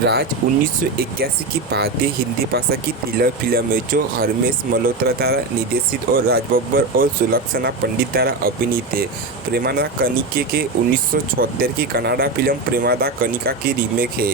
राज 1981 की भारतीय हिंदी भाषा की थ्रिलर फिल्म है जो हरमेश मल्होत्रा द्वारा निर्देशित और राज बब्बर और सुलक्षणा पंडित द्वारा अभिनीत है। प्रेमादा कनिका के 1976 की कन्नड़ फिल्म प्रेमादा कनिका की रीमेक है।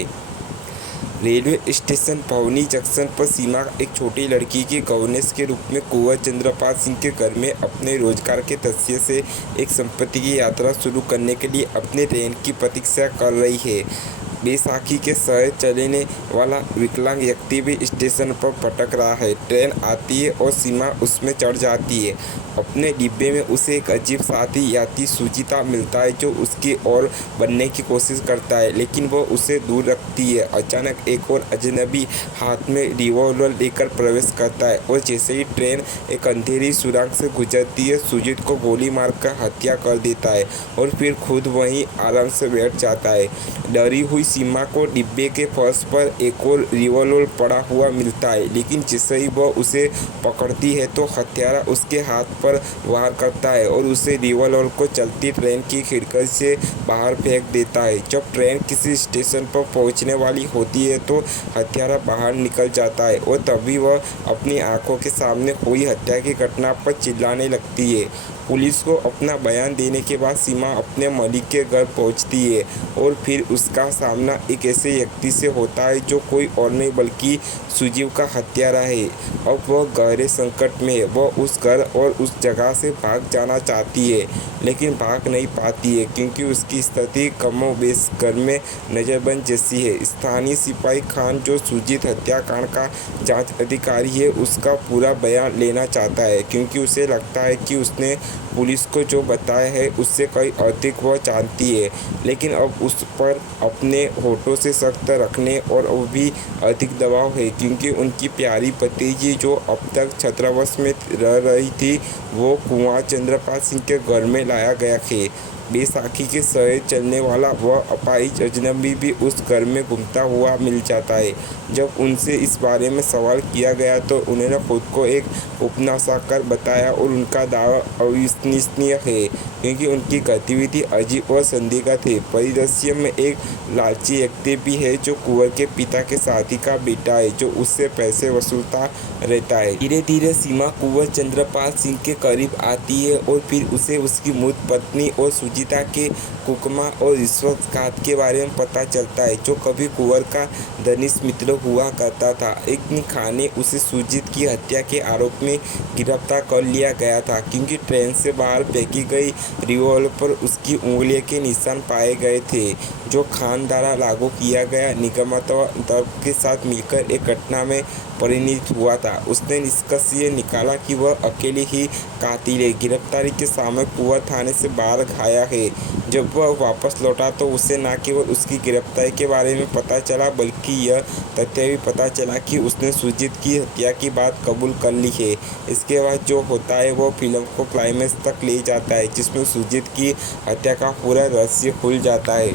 रेलवे स्टेशन भवानी जंक्शन पर सीमा एक छोटी लड़की की गवर्नेंस के रूप में कुंवर चंद्रपाल सिंह के घर में अपने रोजगार के तस्ये से एक संपत्ति की यात्रा शुरू करने के लिए अपने ट्रेन की प्रतीक्षा कर रही है। बैसाखी के शहर चलने वाला विकलांग व्यक्ति भी स्टेशन पर भटक रहा है। ट्रेन आती है और सीमा उसमें चढ़ जाती है। अपने डिब्बे में उसे एक अजीब साथी यात्री सुजीता मिलता है जो उसकी ओर बढ़ने की कोशिश करता है, लेकिन वो उसे दूर रखती है। अचानक एक और अजनबी हाथ में रिवॉल्वर लेकर प्रवेश करता है और जैसे ही ट्रेन एक अंधेरी सुरंग से गुजरती है, सुजीत को गोली मारकर हत्या कर देता है और फिर खुद वहीं आराम से बैठ जाता है। डरी हुई सीमा को डिब्बे के फर्श पर एक और रिवॉल्वर पड़ा हुआ मिलता है, लेकिन जैसे ही वह उसे पकड़ती है तो हत्यारा उसके हाथ पर वार करता है और उसे रिवॉल्वर को चलती ट्रेन की खिड़की से बाहर फेंक देता है। जब ट्रेन किसी स्टेशन पर पहुंचने वाली होती है तो हत्यारा बाहर निकल जाता है और तभी वह अपनी आंखों के सामने हुई हत्या की घटना पर चिल्लाने लगती है। पुलिस को अपना बयान देने के बाद सीमा अपने मालिक के घर पहुंचती है और फिर उसका सामना एक ऐसे व्यक्ति से होता है जो कोई और नहीं बल्कि सुजीव का हत्यारा है। अब वह गहरे संकट में है। वह उस घर और उस जगह से भाग जाना चाहती है, लेकिन भाग नहीं पाती है क्योंकि उसकी स्थिति कमोबेश घर में नज़रबंद जैसी है। स्थानीय सिपाही खान, जो सुजीत हत्याकांड का जांच अधिकारी है, उसका पूरा बयान लेना चाहता है क्योंकि उसे लगता है कि उसने पुलिस को जो बताया है उससे कई अधिक वह जानती है, लेकिन अब उस पर अपने होठों से सख्त रखने और वो भी अधिक दबाव है क्योंकि उनकी प्यारी भतीजी जो अब तक छात्रावास में रह रही थी, वो कुंवर चंद्रपाल सिंह के घर में लाया गया है। बैसाखी के शहर चलने वाला वह अपाहिज अजनबी भी उस घर में घूमता हुआ मिल जाता है। जब उनसे इस बारे में सवाल किया गया तो उन्होंने खुद को एक उपन्यासकार बताया और उनका दावा अविश्वसनीय है क्योंकि उनकी गतिविधि अजीब और संदिग्ध है। परिदृश्य में एक लालची व्यक्ति भी है जो कुंवर के पिता के साथी का बेटा है जो उससे पैसे वसूलता रहता है। धीरे धीरे सीमा कुंवर चंद्रपाल सिंह के करीब आती है और फिर उसे उसकी मृत पत्नी और सुजीता के कुकमा और रिश्वतघात के बारे में पता चलता है जो कभी कुंवर का घनिष्ठ मित्र हुआ करता था। एक दिन खान ने उसे सुजीत की हत्या के आरोप में गिरफ्तार कर लिया गया था क्योंकि ट्रेन से बाहर फेंकी गई रिवॉल्वर पर उसकी उंगलियों के निशान पाए गए थे जो खान द्वारा लागू किया गया निगमतवा तर्क के साथ मिलकर एक घटना में परिणित हुआ था। उसने निष्कर्ष ये निकाला कि वह अकेले ही कातिल है। गिरफ्तारी के समय कुंवर थाने से बाहर आया है। जब वह वापस लौटा तो उसे न केवल उसकी गिरफ्तारी के बारे में पता चला बल्कि यह तथ्य भी पता चला कि उसने सुजीत की हत्या की बात कबूल कर ली है। इसके बाद जो होता है वो फिल्म को क्लाइमैक्स तक ले जाता है जिसमें सुजीत की हत्या का पूरा रहस्य खुल जाता है।